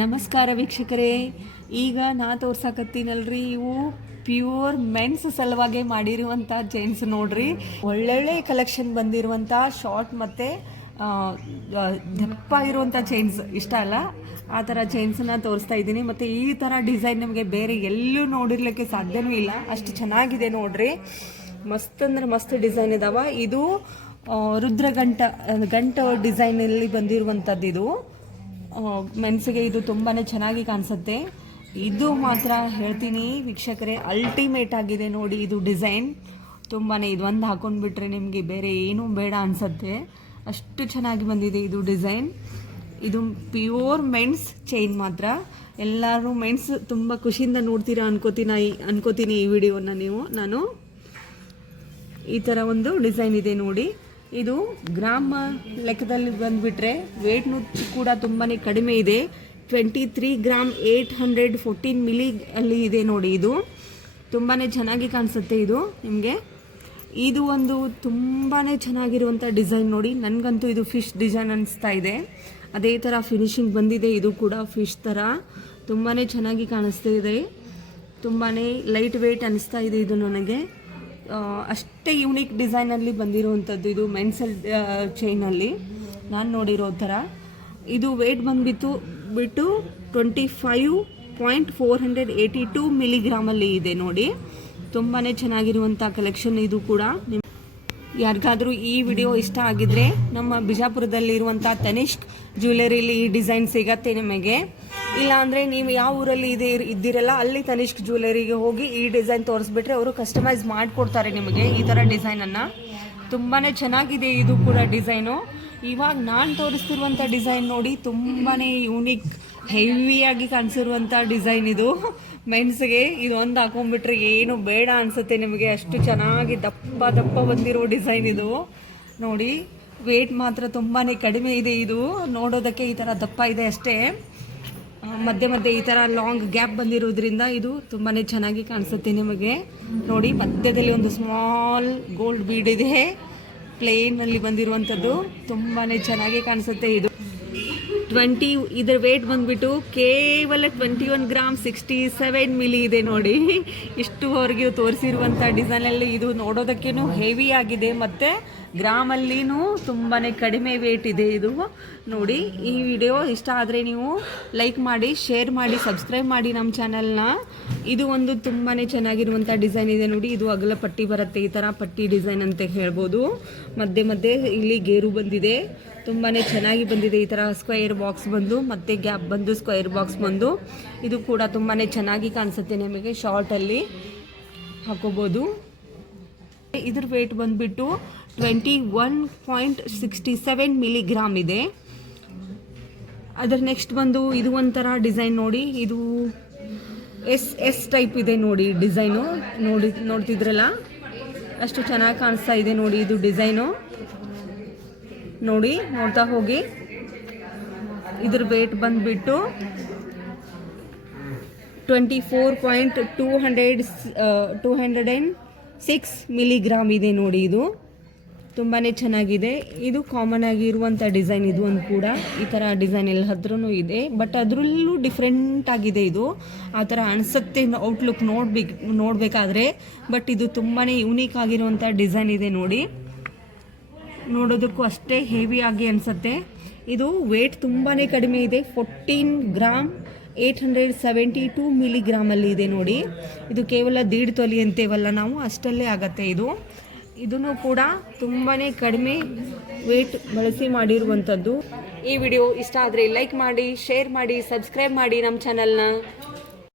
ನಮಸ್ಕಾರ ವೀಕ್ಷಕರೇ, ಈಗ ನಾ ತೋರ್ಸಾಕತ್ತೀನಲ್ರಿ, ಇವು ಪ್ಯೂರ್ ಮೆನ್ಸ್ ಸಲುವಾಗಿ ಮಾಡಿರುವಂಥ ಚೈನ್ಸ್ ನೋಡ್ರಿ. ಒಳ್ಳೊಳ್ಳೆ ಕಲೆಕ್ಷನ್ ಬಂದಿರುವಂಥ ಶಾರ್ಟ್ ಮತ್ತು ದಪ್ಪ ಇರುವಂಥ ಚೈನ್ಸ್ ಇಷ್ಟ ಅಲ್ಲ, ಆ ಥರ ಚೈನ್ಸನ್ನ ತೋರಿಸ್ತಾ ಇದ್ದೀನಿ. ಮತ್ತು ಈ ಥರ ಡಿಸೈನ್ ನಮಗೆ ಬೇರೆ ಎಲ್ಲೂ ನೋಡಿರ್ಲಿಕ್ಕೆ ಸಾಧ್ಯವೂ ಇಲ್ಲ, ಅಷ್ಟು ಚೆನ್ನಾಗಿದೆ ನೋಡ್ರಿ. ಮಸ್ತ್ ಅಂದ್ರೆ ಮಸ್ತ್ ಡಿಸೈನ್ ಇದಾವ. ಇದು ಗಂಟ ಡಿಸೈನಲ್ಲಿ ಬಂದಿರುವಂಥದ್ದು. ಇದು ಮೆನ್ಸಿಗೆ ಇದು ತುಂಬಾ ಚೆನ್ನಾಗಿ ಕಾಣಿಸುತ್ತೆ. ಇದು ಮಾತ್ರ ಹೇಳ್ತೀನಿ ವೀಕ್ಷಕರೇ, ಅಲ್ಟಿಮೇಟ್ ಆಗಿದೆ ನೋಡಿ. ಇದು ಡಿಸೈನ್ ತುಂಬಾ, ಇದು ಒಂದು ಹಾಕೊಂಡ್ಬಿಟ್ರೆ ನಿಮಗೆ ಬೇರೆ ಏನೂ ಬೇಡ ಅನಿಸುತ್ತೆ, ಅಷ್ಟು ಚೆನ್ನಾಗಿ ಬಂದಿದೆ ಇದು ಡಿಸೈನ್. ಇದು ಪ್ಯೂರ್ ಮೆನ್ಸ್ ಚೈನ್ ಮಾತ್ರ. ಎಲ್ಲರೂ ಮೆನ್ಸ್ ತುಂಬ ಖುಷಿಯಿಂದ ನೋಡ್ತೀರಾ ಅನ್ಕೋತೀನಿ ಈ ವಿಡಿಯೋನ ನಾನು. ಈ ಥರ ಒಂದು ಡಿಸೈನ್ ಇದೆ ನೋಡಿ. ಇದು ಗ್ರಾಮ ಲೆಕ್ಕದಲ್ಲಿ ಬಂದುಬಿಟ್ರೆ ವೇಟ್ನು ಕೂಡ ತುಂಬಾ ಕಡಿಮೆ ಇದೆ. 23 ಗ್ರಾಮ್ 814 ಮಿಲಿ ಅಲ್ಲಿ ಇದೆ ನೋಡಿ. ಇದು ತುಂಬಾ ಚೆನ್ನಾಗಿ ಕಾಣಿಸುತ್ತೆ ಇದು ನಿಮಗೆ. ಇದು ಒಂದು ತುಂಬಾ ಚೆನ್ನಾಗಿರುವಂಥ ಡಿಸೈನ್ ನೋಡಿ. ನನಗಂತೂ ಇದು ಫಿಶ್ ಡಿಸೈನ್ ಅನಿಸ್ತಾ ಇದೆ. ಅದೇ ಥರ ಫಿನಿಶಿಂಗ್ ಬಂದಿದೆ. ಇದು ಕೂಡ ಫಿಶ್ ಥರ ತುಂಬಾ ಚೆನ್ನಾಗಿ ಕಾಣಿಸ್ತಾ ಇದೆ. ತುಂಬಾ ಲೈಟ್ ವೆಯ್ಟ್ ಅನಿಸ್ತಾ ಇದೆ ಇದು ನನಗೆ. ಅಷ್ಟೇ ಯೂನಿಕ್ ಡಿಸೈನಲ್ಲಿ ಬಂದಿರುವಂಥದ್ದು ಇದು ಮೆನ್ಸ್ ಚೈನಲ್ಲಿ ನಾನು ನೋಡಿರೋ ಥರ. ಇದು ವೇಟ್ ಬಂದುಬಿಟ್ಟು 25.482 ಮಿಲಿಗ್ರಾಮಲ್ಲಿ ಇದೆ ನೋಡಿ. ತುಂಬಾ ಚೆನ್ನಾಗಿರುವಂಥ ಕಲೆಕ್ಷನ್ ಇದು ಕೂಡ. ಯಾರಿಗಾದರೂ ಈ ವಿಡಿಯೋ ಇಷ್ಟ ಆಗಿದ್ರೆ ನಮ್ಮ ಬಿಜಾಪುರದಲ್ಲಿರುವಂಥ ತನಿಷ್ಕ್ ಜ್ಯುವೆಲರಿಲಿ ಈ ಡಿಸೈನ್ ಸಿಗತ್ತೆ ನಿಮಗೆ. ಇಲ್ಲ ಅಂದರೆ ನೀವು ಯಾವ ಊರಲ್ಲಿ ಇದ್ದೀರಲ್ಲ ಅಲ್ಲಿ ತನಿಷ್ಕ್ ಜ್ಯುವೆಲರಿಗೆ ಹೋಗಿ ಈ ಡಿಸೈನ್ ತೋರಿಸ್ಬಿಟ್ರೆ ಅವರು ಕಸ್ಟಮೈಸ್ ಮಾಡಿಕೊಡ್ತಾರೆ ನಿಮಗೆ ಈ ಥರ ಡಿಸೈನನ್ನು. ತುಂಬಾ ಚೆನ್ನಾಗಿದೆ ಇದು ಕೂಡ ಡಿಸೈನು. ಇವಾಗ ನಾನು ತೋರಿಸ್ತಿರುವಂಥ ಡಿಸೈನ್ ನೋಡಿ, ತುಂಬಾ ಯೂನಿಕ್ ಹೆವಿಯಾಗಿ ಕಾಣಿಸಿರುವಂಥ ಡಿಸೈನ್ ಇದು. ಮೆನ್ಸ್ಗೆ ಇದು ಒಂದು ಹಾಕೊಂಡ್ಬಿಟ್ರೆ ಏನು ಬೇಡ ಅನಿಸುತ್ತೆ ನಿಮಗೆ, ಅಷ್ಟು ಚೆನ್ನಾಗಿ ದಪ್ಪ ಬಂದಿರೋ ಡಿಸೈನ್ ಇದು ನೋಡಿ. ವೇಟ್ ಮಾತ್ರ ತುಂಬಾ ಕಡಿಮೆ ಇದೆ. ಇದು ನೋಡೋದಕ್ಕೆ ಈ ಥರ ದಪ್ಪ ಇದೆ ಅಷ್ಟೇ. ಮಧ್ಯೆ ಈ ಥರ ಲಾಂಗ್ ಗ್ಯಾಪ್ ಬಂದಿರೋದ್ರಿಂದ ಇದು ತುಂಬಾ ಚೆನ್ನಾಗಿ ಕಾಣಿಸುತ್ತೆ ನಿಮಗೆ ನೋಡಿ. ಮಧ್ಯದಲ್ಲಿ ಒಂದು ಸ್ಮಾಲ್ ಗೋಲ್ಡ್ ಬೀಡ್ ಇದೆ, ಪ್ಲೇನಲ್ಲಿ ಬಂದಿರುವಂಥದ್ದು. ತುಂಬಾ ಚೆನ್ನಾಗಿ ಕಾಣಿಸುತ್ತೆ ಇದು. ಇದರ ವೇಟ್ ಬಂದುಬಿಟ್ಟು ಕೇವಲ 21 ಗ್ರಾಮ್ 67 ಮಿಲಿ ಇದೆ ನೋಡಿ. ಇಷ್ಟುವರೆಗೂ ತೋರಿಸಿರುವಂಥ ಡಿಸೈನಲ್ಲಿ ಇದು ನೋಡೋದಕ್ಕೇನು ಹೆವಿ ಆಗಿದೆ, ಮತ್ತು ಗ್ರಾಮಲ್ಲಿನೂ ತುಂಬಾ ಕಡಿಮೆ ವೇಟ್ ಇದೆ ಇದು ನೋಡಿ. ಈ ವಿಡಿಯೋ ಇಷ್ಟ ಆದರೆ ನೀವು ಲೈಕ್ ಮಾಡಿ, ಶೇರ್ ಮಾಡಿ, ಸಬ್ಸ್ಕ್ರೈಬ್ ಮಾಡಿ ನಮ್ಮ ಚಾನಲ್ನ. ಇದು ಒಂದು ತುಂಬಾ ಚೆನ್ನಾಗಿರುವಂಥ ಡಿಸೈನ್ ಇದೆ ನೋಡಿ. ಇದು ಅಗಲ ಪಟ್ಟಿ ಬರುತ್ತೆ, ಈ ಥರ ಪಟ್ಟಿ ಡಿಸೈನ್ ಅಂತ ಹೇಳ್ಬೋದು. ಮಧ್ಯೆ ಇಲ್ಲಿ ಗೇರು ಬಂದಿದೆ, ತುಂಬಾ ಚೆನ್ನಾಗಿ ಬಂದಿದೆ. ಈ ಥರ ಸ್ಕ್ವೇರ್ ಬಾಕ್ಸ್ ಬಂದು ಮತ್ತೆ ಗ್ಯಾಪ್ ಬಂದು ಸ್ಕ್ವೇರ್ ಬಾಕ್ಸ್ ಬಂದು ಇದು ಕೂಡ ತುಂಬಾ ಚೆನ್ನಾಗಿ ಕಾಣಿಸುತ್ತೆ ನಿಮಗೆ. ಶಾರ್ಟಲ್ಲಿ ಹಾಕೋಬೋದು. ಇದ್ರ ವೇಟ್ ಬಂದುಬಿಟ್ಟು 21.67 ಮಿಲಿಗ್ರಾಮ್ ಇದೆ. ಅದರ ನೆಕ್ಸ್ಟ್ ಬಂದು ಇದು ಒಂಥರ ಡಿಸೈನ್ ನೋಡಿ. ಇದು ಎಸ್ ಟೈಪ್ ಇದೆ ನೋಡಿ ಡಿಸೈನು. ನೋಡ್ತಿದ್ರಲ್ಲ, ಅಷ್ಟು ಚೆನ್ನಾಗಿ ಕಾಣಿಸ್ತಾ ಇದೆ ನೋಡಿ ಇದು ಡಿಸೈನು. ನೋಡಿ, ನೋಡ್ತಾ ಹೋಗಿ. ಇದ್ರ ವೇಟ್ ಬಂದುಬಿಟ್ಟು 24.206 ಮಿಲಿಗ್ರಾಮ್ ಇದೆ ನೋಡಿ. ಇದು ತುಂಬಾ ಚೆನ್ನಾಗಿದೆ. ಇದು ಕಾಮನ್ ಆಗಿರುವಂಥ ಡಿಸೈನ್. ಇದು ಒಂದು ಕೂಡ ಈ ಥರ ಡಿಸೈನ್ ಎಲ್ಲ ಹತ್ರನೂ ಇದೆ, ಬಟ್ ಅದರಲ್ಲೂ ಡಿಫ್ರೆಂಟ್ ಆಗಿದೆ. ಇದು ಆ ಥರ ಅನಿಸುತ್ತೆ ಔಟ್ಲುಕ್ ನೋಡಬೇಕಾದ್ರೆ, ಬಟ್ ಇದು ತುಂಬಾ ಯೂನಿಕ್ ಆಗಿರುವಂಥ ಡಿಸೈನ್ ಇದೆ ನೋಡಿ. ನೋಡೋದಕ್ಕೂ ಅಷ್ಟೇ ಹೆವಿ ಆಗಿ ಅನಿಸುತ್ತೆ. ಇದು ವೇಟ್ ತುಂಬಾ ಕಡಿಮೆ ಇದೆ. 14 ಗ್ರಾಮ್ 872 ಮಿಲಿಗ್ರಾಮಲ್ಲಿ ಇದೆ ನೋಡಿ. ಇದು ಕೇವಲ 1.5 ತೊಲೆ ಅಂತೇವಲ್ಲ ನಾವು, ಅಷ್ಟಲ್ಲೇ ಆಗತ್ತೆ ಇದು. ಇದನ್ನು ಕೂಡ ತುಂಬಾ ಕಡಿಮೆ ವೇಟ್ ಬಳಸಿ ಮಾಡಿರುವಂಥದ್ದು. ಈ ವಿಡಿಯೋ ಇಷ್ಟ ಆದರೆ ಲೈಕ್ ಮಾಡಿ, ಶೇರ್ ಮಾಡಿ, ಸಬ್ಸ್ಕ್ರೈಬ್ ಮಾಡಿ ನಮ್ಮ ಚಾನಲ್ನ.